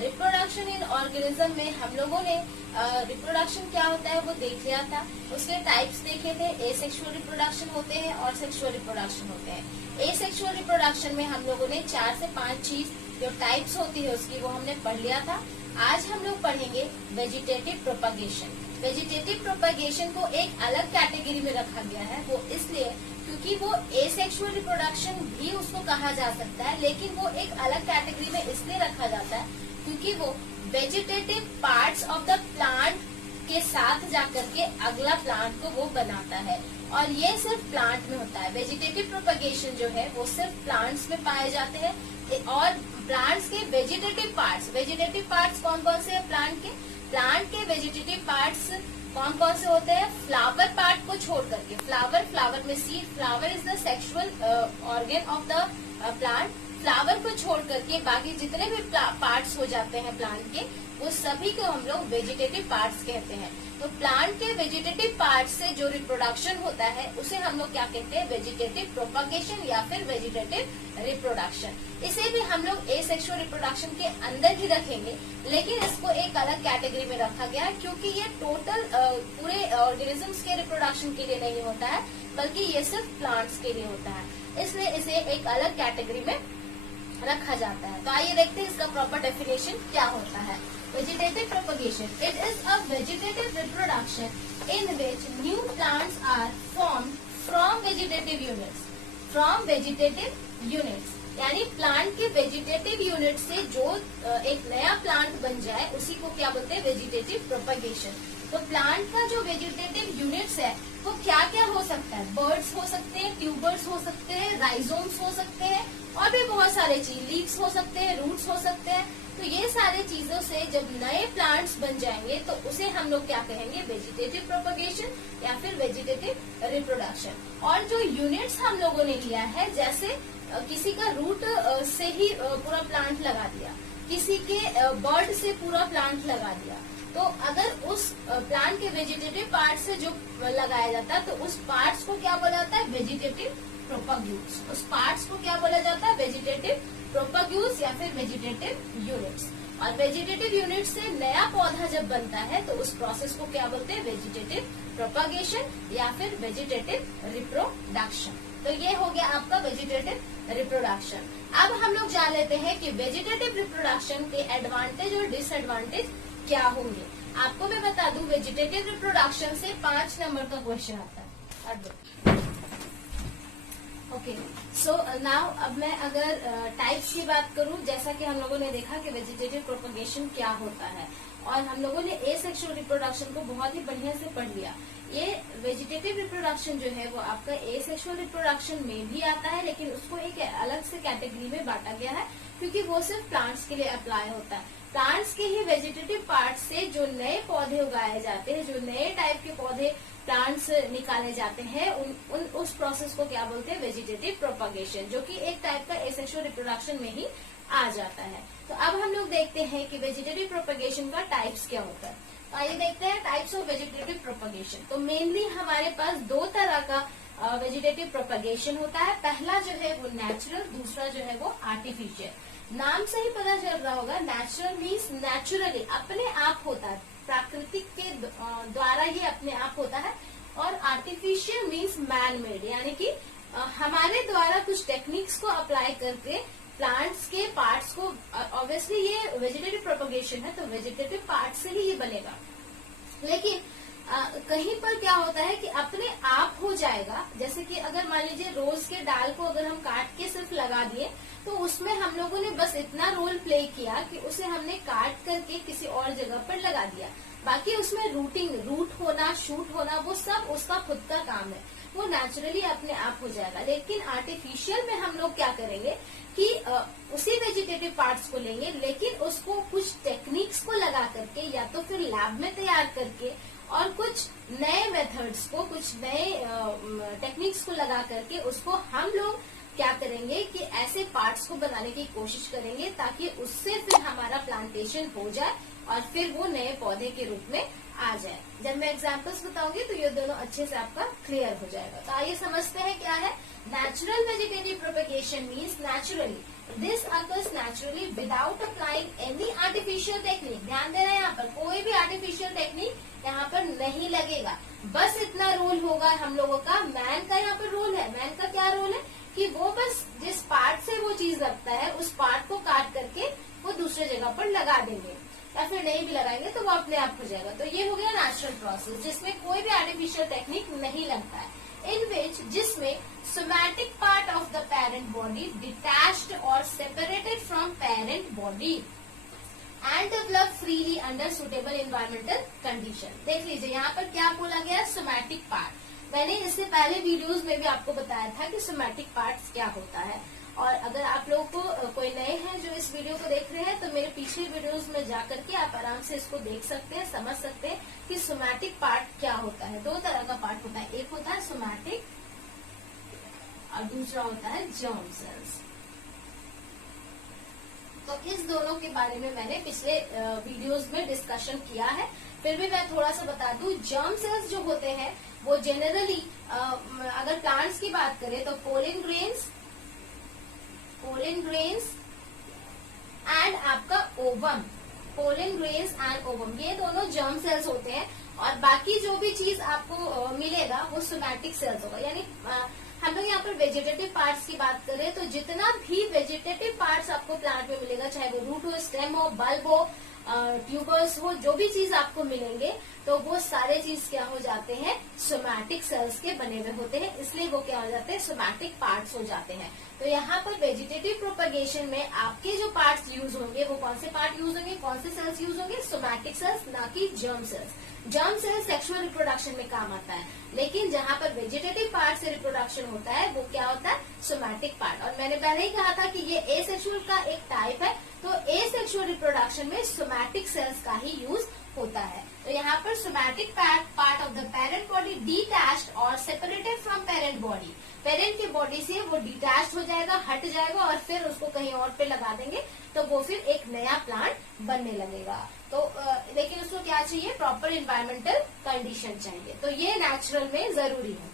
Reproduction in organism में हम लोगों ने रिप्रोडक्शन क्या होता है वो देख लिया था। उसके टाइप्स देखे थे, एसेक्सुअल रिप्रोडक्शन होते हैं और सेक्सुअल रिप्रोडक्शन होते हैं। एसेक्सुअल रिप्रोडक्शन में हम लोगों ने 4 से 5 चीज जो टाइप्स होती है उसकी वो हमने पढ़ लिया था। आज हम लोग पढ़ेंगे वेजिटेटिव प्रोपगेशन। वेजिटेटिव प्रोपगेशन को एक अलग कैटेगरी में रखा गया है, वो इसलिए क्योंकि वो एसेक्सुअल रिप्रोडक्शन भी उसको कहा जा सकता है, लेकिन वो एक अलग कैटेगरी में इसलिए रखा जाता है क्योंकि वो vegetative parts of the plant के साथ जाकर के अगला प्लांट को वो बनाता है, और ये सिर्फ प्लांट में होता है। वेजिटेटिव प्रोपगेशन जो है वो सिर्फ प्लांट्स में पाए जाते हैं, और प्लांट्स के वेजिटेटिव पार्ट्स कौन कौन से है प्लांट के वेजिटेटिव पार्ट्स कौन कौन से होते हैं? फ्लावर पार्ट को छोड़ करके, फ्लावर में seed, flower is the sexual organ of the plant. Flower को छोड़ करके बाकी जितने भी पार्ट्स हो जाते हैं प्लांट के, वो सभी को हम लोग वेजिटेटिव पार्ट्स कहते हैं। तो प्लांट के वेजिटेटिव पार्ट्स से जो रिप्रोडक्शन होता है उसे हम लोग क्या कहते हैं? वेजिटेटिव प्रोपगेशन या फिर वेजिटेटिव रिप्रोडक्शन। इसे भी हम लोग एसेक्सुअल रिप्रोडक्शन के अंदर ही रखेंगे, लेकिन इसको एक अलग कैटेगरी में रखा गया है क्योंकि ये टोटल पूरे ऑर्गेनिजम्स के रिप्रोडक्शन के लिए नहीं होता है, बल्कि ये सिर्फ प्लांट्स के लिए होता है, इसलिए इसे एक अलग कैटेगरी में रखा जाता है। तो आइए देखते हैं इसका प्रॉपर डेफिनेशन क्या होता है। Vegetative propagation, it is a vegetative reproduction in which new plants are formed from vegetative units, यानी प्लांट के वेजिटेटिव यूनिट से जो एक नया प्लांट बन जाए उसी को क्या बोलते हैं? Vegetative propagation. तो प्लांट का जो वेजिटेटिव यूनिट्स है वो क्या क्या हो सकता है? बर्ड्स हो सकते हैं, ट्यूबर्स हो सकते हैं, राइजोम्स हो सकते हैं, और भी बहुत सारे चीज, लीव्स हो सकते हैं, रूट्स हो सकते हैं। तो ये सारे चीजों से जब नए प्लांट्स बन जाएंगे तो उसे हम लोग क्या कहेंगे? वेजिटेटिव प्रोपगेशन या फिर वेजिटेटिव रिप्रोडक्शन। और जो यूनिट्स हम लोगों ने लिया है, जैसे किसी का रूट से ही पूरा प्लांट लगा दिया, किसी के बर्ड से पूरा प्लांट लगा दिया, तो अगर उस प्लांट के वेजिटेटिव पार्ट से जो लगाया जाता है तो उस पार्ट्स को क्या बोला जाता है? वेजिटेटिव प्रोपग्यूल्स। उस पार्ट्स को क्या बोला जाता है? वेजिटेटिव प्रोपग्यूल्स या फिर वेजिटेटिव यूनिट्स। और वेजिटेटिव यूनिट से नया पौधा जब बनता है तो उस प्रोसेस को क्या बोलते हैं? वेजिटेटिव प्रोपगेशन या फिर वेजिटेटिव रिप्रोडक्शन। तो ये हो गया आपका वेजिटेटिव रिप्रोडक्शन। अब हम लोग जान लेते हैं कि वेजिटेटिव रिप्रोडक्शन के एडवांटेज और डिसएडवांटेज क्या होंगे। आपको मैं बता दूं, वेजिटेटिव रिप्रोडक्शन से 5 नंबर का क्वेश्चन आता है। ओके, सो नाउ अब मैं अगर टाइप्स की बात करूं, जैसा कि हम लोगों ने देखा कि वेजिटेटिव प्रोपगेशन क्या होता है, और हम लोगों ने एसेक्सुअल रिप्रोडक्शन को बहुत ही बढ़िया से पढ़ लिया। ये वेजिटेटिव रिप्रोडक्शन जो है वो आपका एसेक्सुअल रिप्रोडक्शन में भी आता है, लेकिन उसको एक अलग से कैटेगरी में बांटा गया है क्योंकि वो सिर्फ प्लांट्स के लिए अप्लाई होता है। प्लांट्स के ही वेजिटेटिव पार्ट से जो नए पौधे उगाए जाते हैं, जो नए टाइप के पौधे प्लांट्स निकाले जाते हैं, उस प्रोसेस को क्या बोलते हैं? वेजिटेटिव प्रोपगेशन, जो कि एक टाइप का एसेक्सुअल रिप्रोडक्शन में ही आ जाता है। तो अब हम लोग देखते हैं कि वेजिटेटिव प्रोपगेशन का टाइप्स क्या होता है। तो आइए देखते हैं टाइप्स ऑफ वेजिटेटिव प्रोपगेशन। तो मेनली हमारे पास 2 तरह का वेजिटेटिव प्रोपगेशन होता है। पहला जो है वो नेचुरल, दूसरा जो है वो आर्टिफिशियल। नाम से ही पता चल रहा होगा, नेचुरल मीन्स नेचुरली, अपने आप होता है, प्राकृतिक के द्वारा ही अपने आप होता है। और आर्टिफिशियल मीन्स मैन मेड, यानी कि हमारे द्वारा कुछ टेक्निक्स को अप्लाई करके प्लांट्स के पार्ट्स को, ऑब्वियसली ये वेजिटेटिव प्रोपगेशन है तो वेजिटेटिव पार्ट से ही ये बनेगा, लेकिन कहीं पर क्या होता है कि अपने आप हो जाएगा। जैसे कि अगर मान लीजिए रोज के डाल को अगर हम काट के सिर्फ लगा दिए तो उसमें हम लोगों ने बस इतना रोल प्ले किया कि उसे हमने काट करके किसी और जगह पर लगा दिया। बाकी उसमें रूट होना, शूट होना, वो सब उसका खुद का काम है, वो नेचुरली अपने आप हो जाएगा। लेकिन आर्टिफिशियल में हम लोग क्या करेंगे कि उसी वेजिटेटिव पार्ट्स को लेंगे, लेकिन उसको कुछ टेक्निक्स को लगा करके या तो फिर लैब में तैयार करके और कुछ नए मेथड्स को, कुछ नए टेक्निक्स को लगा करके उसको हम लोग क्या करेंगे कि ऐसे पार्ट्स को बनाने की कोशिश करेंगे ताकि उससे फिर हमारा प्लांटेशन हो जाए और फिर वो नए पौधे के रूप में आ जाए। जब मैं एग्जांपल्स बताऊंगी तो ये दोनों अच्छे से आपका क्लियर हो जाएगा। तो आइए समझते हैं क्या है natural vegetative propagation. Means naturally, this occurs naturally without applying any artificial technique. ध्यान देना, यहाँ पर कोई भी आर्टिफिशियल टेक्निक यहाँ पर नहीं लगेगा। बस इतना रोल होगा हम लोगों का, मैन का यहाँ पर रोल है। मैन का क्या रोल है कि वो बस जिस पार्ट से वो चीज लगता है उस पार्ट को काट करके वो दूसरे जगह पर लगा देंगे, या फिर नहीं भी लगाएंगे तो वो अपने आप हो जाएगा। तो ये हो गया नेचुरल प्रोसेस, जिसमें कोई भी आर्टिफिशियल टेक्निक नहीं लगता है। इन विच, जिसमें somatic part of the parent body detached और separated from parent body and develop freely under suitable environmental condition. देख लीजिए यहाँ पर क्या बोला गया, सोमैटिक पार्ट। मैंने इससे पहले वीडियोस में भी आपको बताया था कि सोमैटिक पार्ट्स क्या होता है। और अगर आप लोगों को कोई नए हैं जो इस वीडियो को देख रहे हैं तो मेरे पिछले वीडियोस में जाकर के आप आराम से इसको देख सकते हैं, समझ सकते हैं कि सोमैटिक पार्ट क्या होता है। दो तरह का पार्ट होता है, एक होता है सोमैटिक और दूसरा होता है जर्म सेल्स। तो इस दोनों के बारे में मैंने पिछले वीडियोस में डिस्कशन किया है, फिर भी मैं थोड़ा सा बता दूं। जर्म सेल्स जो होते हैं वो जेनरली अगर प्लांट्स की बात करें तो पोलन ग्रेन्स एंड आपका ovum, pollen grains and ovum, ये दोनों जर्म सेल्स होते हैं। और बाकी जो भी चीज आपको मिलेगा वो सोमैटिक सेल्स होगा। यानी हम लोग यहाँ पर वेजिटेटिव पार्ट्स की बात करें तो जितना भी वेजिटेटिव पार्ट्स आपको प्लांट में मिलेगा, चाहे वो रूट हो, स्टेम हो, बल्ब हो, ट्यूबर्स हो, जो भी चीज आपको मिलेंगे तो वो सारे चीज क्या हो जाते हैं, सोमैटिक सेल्स के बने हुए होते हैं, इसलिए वो क्या हो जाते हैं, सोमैटिक पार्ट्स हो जाते हैं। तो यहाँ पर वेजिटेटिव प्रोपगेशन में आपके जो पार्ट्स यूज होंगे वो कौन से पार्ट यूज होंगे, कौन से सेल्स यूज होंगे, सोमैटिक सेल्स, ना कि germ cells. Germ cell sexual reproduction में काम आता है, लेकिन जहाँ पर वेजिटेटिव पार्ट से रिप्रोडक्शन होता है वो क्या होता है, सोमैटिक पार्ट। और मैंने पहले ही कहा था कि ये एसेक्सुअल का एक टाइप है, तो एसेक्सुअल रिप्रोडक्शन में सोमैटिक सेल्स का ही यूज होता है। तो यहाँ पर somatic part of the parent body detached और separated from parent body, parent की बॉडी से वो डिटैच्ड हो जाएगा, हट जाएगा और फिर उसको कहीं और पे लगा देंगे तो वो फिर एक नया प्लांट बनने लगेगा। तो लेकिन उसको क्या चाहिए, प्रॉपर एनवायरमेंटल कंडीशन चाहिए। तो ये नेचुरल में जरूरी है।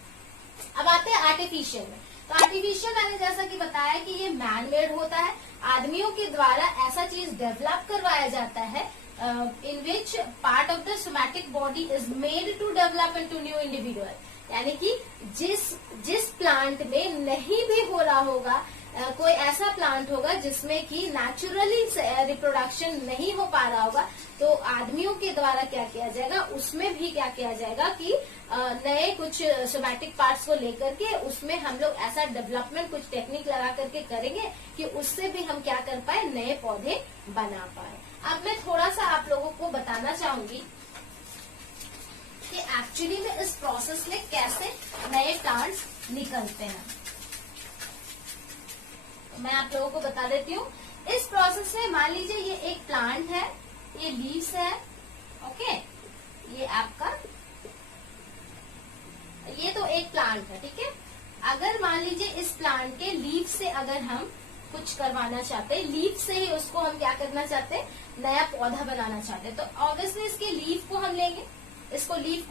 अब आते हैं आर्टिफिशियल में। तो आर्टिफिशियल मैंने जैसा कि बताया कि ये मैन मेड होता है, आदमियों के द्वारा ऐसा चीज डेवलप करवाया जाता है in which part of the somatic body is made to develop into new individual। यानी कि जिस प्लांट में नहीं भी हो रहा होगा, कोई ऐसा प्लांट होगा जिसमें कि नेचुरली रिप्रोडक्शन नहीं हो पा रहा होगा, तो आदमियों के द्वारा क्या किया जाएगा, उसमें भी क्या किया जाएगा कि नए कुछ सोमैटिक पार्ट्स को लेकर के उसमें हम लोग ऐसा डेवलपमेंट कुछ टेक्निक लगा करके करेंगे कि उससे भी हम क्या कर पाए, नए पौधे बना पाए। अब मैं थोड़ा सा आप लोगों को बताना चाहूंगी कि एक्चुअली में इस प्रोसेस में कैसे नए प्लांट्स निकलते हैं। मैं आप लोगों को बता देती हूँ। इस प्रोसेस में मान लीजिए ये एक प्लांट है, ये लीव्स है, ओके, ये आपका ये तो एक प्लांट है, ठीक है। अगर मान लीजिए इस प्लांट के लीव से अगर हम कुछ करवाना चाहते हैं, लीफ से ही उसको हम क्या करना चाहते हैं, नया पौधा बनाना चाहते हैं, तो ऑब्वियसली इसके लीफ को हम लेंगे, इसको लीफ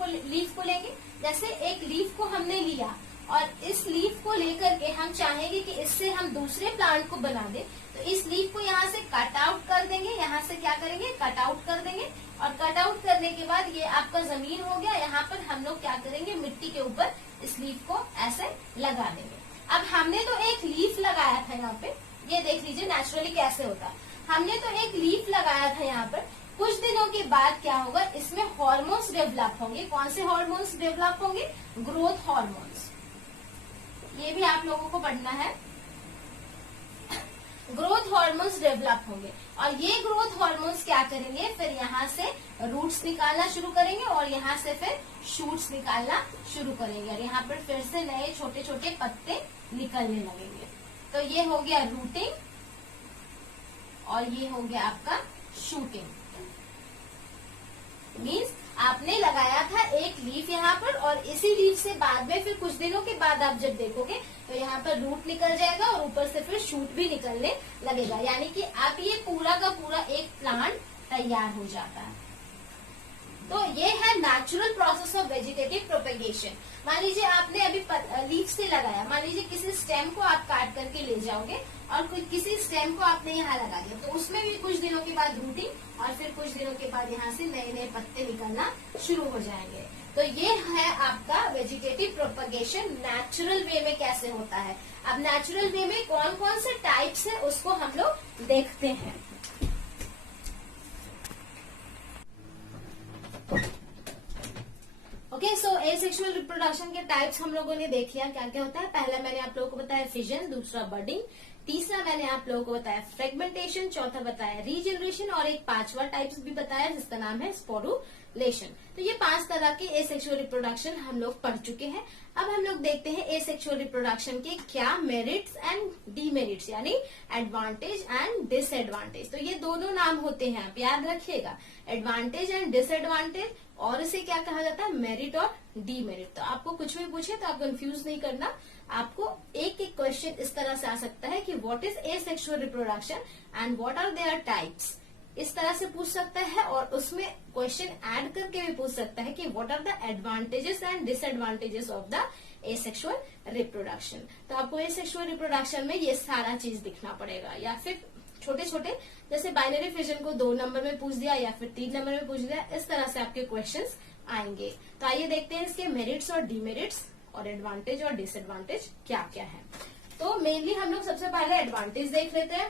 को लेंगे। जैसे एक लीफ को हमने लिया और इस लीफ को लेकर के हम चाहेंगे कि इससे हम दूसरे प्लांट को बना दें, तो इस लीफ को यहाँ से कट आउट कर देंगे, यहाँ से क्या करेंगे, कट आउट कर देंगे। और कट आउट करने के बाद ये आपका जमीन हो गया, यहाँ पर हम लोग क्या करेंगे, मिट्टी के ऊपर इस लीफ को ऐसे लगा देंगे। अब हमने तो एक लीफ लगाया था यहाँ पे, ये देख लीजिए नेचुरली कैसे होता है। हमने तो एक लीफ लगाया था यहाँ पर, कुछ दिनों के बाद क्या होगा, इसमें हार्मोन्स डेवलप होंगे। कौन से हार्मोन्स डेवलप होंगे, ग्रोथ हार्मोन्स। ये भी आप लोगों को पढ़ना है। ग्रोथ हार्मोन्स डेवलप होंगे और ये ग्रोथ हार्मोन्स क्या करेंगे, फिर यहाँ से रूट्स निकालना शुरू करेंगे और यहाँ से फिर शूट्स निकालना शुरू करेंगे और यहाँ पर फिर से नए छोटे छोटे पत्ते निकलने लगेंगे। तो ये हो गया रूटिंग और ये हो गया आपका शूटिंग। मीन्स आपने लगाया था एक लीफ यहाँ पर और इसी लीफ से बाद में फिर कुछ दिनों के बाद आप जब देखोगे तो यहाँ पर रूट निकल जाएगा और ऊपर से फिर शूट भी निकलने लगेगा। यानी कि अब ये पूरा का पूरा एक प्लांट तैयार हो जाता है। तो ये है natural process of vegetative propagation. मान लीजिए आपने अभी लीफ से लगाया, मान लीजिए किसी स्टेम को आप काट करके ले जाओगे और किसी स्टेम को आपने यहाँ लगा दिया, तो उसमें भी कुछ दिनों के बाद रूटिंग और फिर कुछ दिनों के बाद यहाँ से नए नए पत्ते निकलना शुरू हो जाएंगे। तो ये है आपका वेजिटेटिव प्रोपेगेशन नेचुरल वे में कैसे होता है। अब नेचुरल वे में कौन कौन से टाइप्स है उसको हम लोग देखते हैं। ओके, सो एसेक्सुअल रिप्रोडक्शन के टाइप्स हम लोगों ने देख लिया क्या क्या होता है। पहला मैंने आप लोगों को बताया फिजन, दूसरा बर्डिंग, तीसरा मैंने आप लोगों को बताया फ्रेगमेंटेशन, चौथा बताया रीजनरेशन और एक पांचवा टाइप्स भी बताया जिसका नाम है स्पोरुलेशन। तो ये 5 तरह के एसेक्सुअल रिप्रोडक्शन हम लोग पढ़ चुके हैं। अब हम लोग देखते हैं एसेक्सुअल रिप्रोडक्शन के क्या मेरिट्स एंड डीमेरिट्स यानी एडवांटेज एंड डिसएडवांटेज। तो ये दोनों नाम होते हैं, आप याद रखिएगा, एडवांटेज एंड डिसएडवांटेज, और इसे क्या कहा जाता है, मेरिट और डीमेरिट। तो आपको कुछ भी पूछे तो आप कंफ्यूज नहीं करना, आपको एक एक क्वेश्चन इस तरह से आ सकता है कि what is asexual reproduction and what are their types, इस तरह से पूछ सकता है। और उसमें क्वेश्चन ऐड करके भी पूछ सकता है कि what are the advantages and disadvantages of the asexual reproduction. तो आपको एसेक्सुअल रिप्रोडक्शन में ये सारा चीज दिखना पड़ेगा, या फिर छोटे छोटे जैसे बाइनरी फिजन को 2 नंबर में पूछ दिया या फिर 3 नंबर में पूछ दिया, इस तरह से आपके क्वेश्चंस आएंगे। तो आइए देखते हैं इसके मेरिट्स और डीमेरिट्स और एडवांटेज और डिसएडवांटेज क्या क्या है। तो मेनली हम लोग सबसे पहले एडवांटेज देख लेते हैं।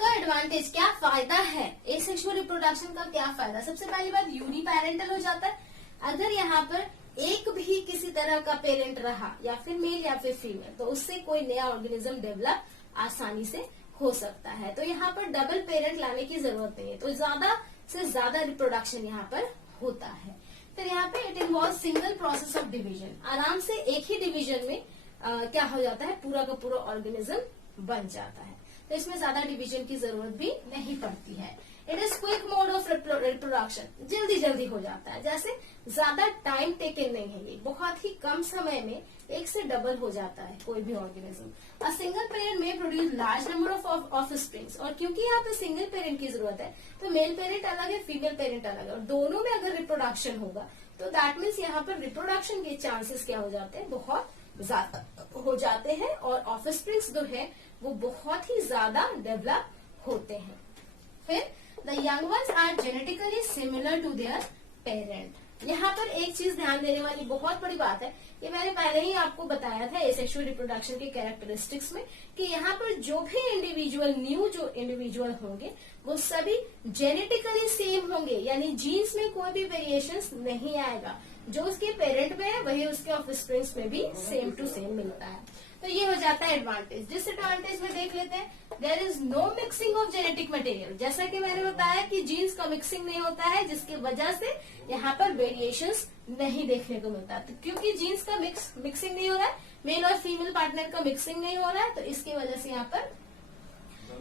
तो एडवांटेज क्या फायदा है, एसेक्सुअल रिप्रोडक्शन का क्या फायदा। सबसे पहली बात यूनिपैरेंटल हो जाता है। अगर यहाँ पर एक भी किसी तरह का पेरेंट रहा, या फिर मेल या फिर फीमेल, तो उससे कोई नया ऑर्गेनिज्म डेवलप आसानी से हो सकता है। तो यहाँ पर डबल पेरेंट लाने की जरूरत नहीं है, तो ज्यादा से ज्यादा रिप्रोडक्शन यहाँ पर होता है। फिर यहाँ पे it involve single process of division, आराम से एक ही डिवीजन में क्या हो जाता है, पूरा का पूरा ऑर्गेनिज्म बन जाता है। तो इसमें ज्यादा डिवीजन की जरूरत भी नहीं पड़ती है। It is quick mode of reproduction, जल्दी जल्दी हो जाता है, जैसे ज्यादा टाइम टेकन नहीं है, ये बहुत ही कम समय में 1 से डबल हो जाता है कोई भी ऑर्गेनिज्म। अ सिंगल पेरेंट में produce large number of offsprings, और क्योंकि यहाँ पे सिंगल पेरेंट की जरूरत है तो मेल पेरेंट अलग है, फीमेल पेरेंट अलग है, और दोनों में अगर रिप्रोडक्शन होगा तो दैट मीन्स यहाँ पर रिप्रोडक्शन के चांसेस क्या हो जाते हैं, बहुत ज्यादा हो जाते हैं, और ऑफस्प्रिंग्स जो है वो बहुत ही ज्यादा डेवलप होते हैं। फिर the young ones are genetically similar to their parent. यहाँ पर एक चीज ध्यान देने वाली बहुत बड़ी बात है, ये मैंने पहले ही आपको बताया था एसेक्सुअल रिप्रोडक्शन के कैरेक्टरिस्टिक्स में, कि यहाँ पर जो भी इंडिविजुअल न्यू जो इंडिविजुअल होंगे वो सभी जेनेटिकली सेम होंगे, यानी जीन्स में कोई भी वेरिएशंस नहीं आएगा। जो उसके पेरेंट में है वही उसके ऑफस्प्रिंग्स में भी सेम टू सेम मिलता है। तो ये हो जाता है एडवांटेज। डिसएडवांटेज में देख लेते हैं, there is no mixing of genetic material. जैसा कि मैंने बताया कि जीन्स का मिक्सिंग नहीं होता है, जिसकी वजह से यहाँ पर वेरिएशंस नहीं देखने को मिलता। तो क्योंकि जीन्स का मिक्सिंग नहीं हो रहा है, मेल और फीमेल पार्टनर का मिक्सिंग नहीं हो रहा है, तो इसकी वजह से यहाँ पर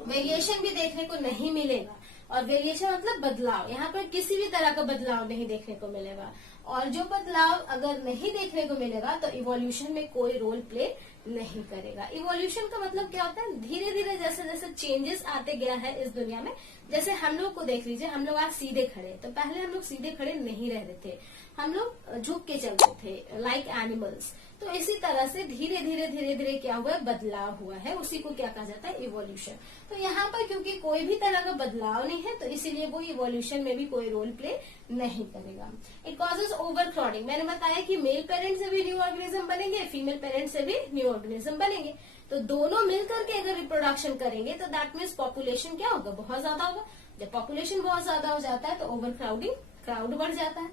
वेरिएशन भी देखने को नहीं मिलेगा। और वेरिएशन मतलब बदलाव, यहाँ पर किसी भी तरह का बदलाव नहीं देखने को मिलेगा। और जो बदलाव अगर नहीं देखने को मिलेगा तो इवोल्यूशन में कोई रोल प्ले नहीं करेगा। इवोल्यूशन का मतलब क्या होता है, धीरे धीरे जैसे जैसे चेंजेस आते गया है इस दुनिया में। जैसे हम लोग को देख लीजिए, हम लोग आज सीधे खड़े, तो पहले हम लोग सीधे खड़े नहीं रह रहे थे, हम लोग झुक के चलते थे लाइक एनिमल्स। तो इसी तरह से धीरे धीरे क्या हुआ है, बदलाव हुआ है, उसी को क्या कहा जाता है, इवोल्यूशन। तो यहाँ पर क्योंकि कोई भी तरह का बदलाव नहीं है तो इसीलिए वो इवोल्यूशन में भी कोई रोल प्ले नहीं करेगा। इट कॉजेज ओवर क्राउडिंग, मैंने बताया कि मेल पेरेंट से भी न्यू ऑर्गेनिज्म बनेंगे, फीमेल पेरेंट से भी न्यू ऑर्गेनिज्म बनेंगे। तो दोनों मिलकर के अगर रिप्रोडक्शन करेंगे तो दैट मीन्स पॉपुलेशन क्या होगा, बहुत ज्यादा होगा। जब पॉपुलेशन बहुत ज्यादा हो जाता है तो ओवर क्राउडिंग, क्राउड बढ़ जाता है।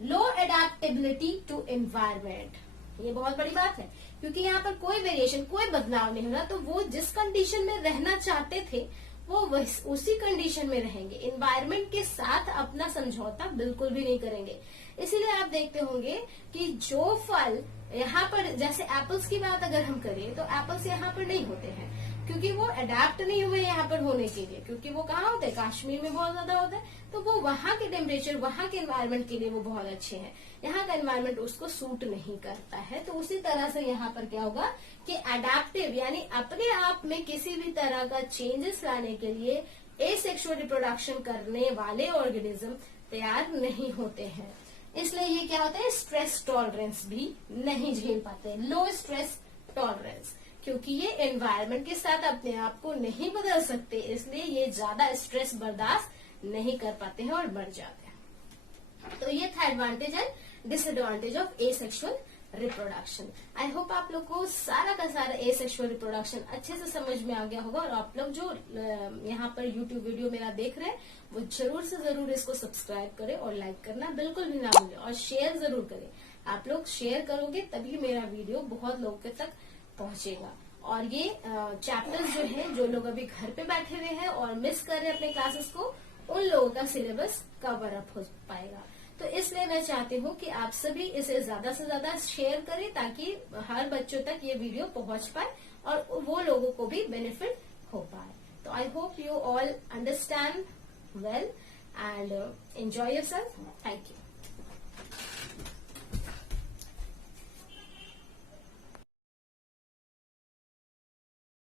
लो एडेप्टेबिलिटी टू एनवायरमेंट, ये बहुत बड़ी बात है, क्योंकि यहाँ पर कोई वेरिएशन, कोई बदलाव नहीं हो रहा, तो वो जिस कंडीशन में रहना चाहते थे वो उसी कंडीशन में रहेंगे, एनवायरमेंट के साथ अपना समझौता बिल्कुल भी नहीं करेंगे। इसीलिए आप देखते होंगे कि जो फल यहाँ पर, जैसे एप्पल्स की बात अगर हम करें तो एप्पल्स यहाँ पर नहीं होते हैं क्योंकि वो अडेप्ट नहीं हुए यहाँ पर होने के लिए, क्योंकि वो कहाँ होते हैं, कश्मीर में बहुत ज्यादा होता है, तो वो वहाँ के टेम्परेचर, वहाँ के एनवायरमेंट के लिए वो बहुत अच्छे हैं। यहाँ का एनवायरमेंट उसको सूट नहीं करता है। तो उसी तरह से यहाँ पर क्या होगा कि अडेप्टिव यानी अपने आप में किसी भी तरह का चेंजेस लाने के लिए एसेक्सुअल रिप्रोडक्शन करने वाले ऑर्गेनिज्म तैयार नहीं होते हैं। इसलिए ये क्या होता है, स्ट्रेस टॉलरेंस भी नहीं झेल पाते, लो स्ट्रेस टॉलरेंस, क्योंकि ये एनवायरनमेंट के साथ अपने आप को नहीं बदल सकते, इसलिए ये ज्यादा स्ट्रेस बर्दाश्त नहीं कर पाते हैं और बढ़ जाते हैं। तो ये था advantage and disadvantage of asexual reproduction. I hope आप लोग को सारा का सारा एसेक्सुअल रिप्रोडक्शन अच्छे से समझ में आ गया होगा, और आप लोग जो यहाँ पर यूट्यूब वीडियो मेरा देख रहे हैं वो जरूर से जरूर इसको सब्सक्राइब करें और लाइक करना बिल्कुल भी ना भूलें, और शेयर जरूर करें। आप लोग शेयर करोगे तभी मेरा वीडियो बहुत लोगों तक पहुंचेगा। और ये चैप्टर्स जो है, जो लोग अभी घर पे बैठे हुए हैं और मिस कर रहे हैं अपने क्लासेस को, उन लोगों का सिलेबस कवर अप हो पाएगा। तो इसलिए मैं चाहती हूँ कि आप सभी इसे ज्यादा से ज्यादा शेयर करें, ताकि हर बच्चों तक ये वीडियो पहुंच पाए और वो लोगों को भी बेनिफिट हो पाए। तो I hope you all understand well and enjoy yourself. Thank you.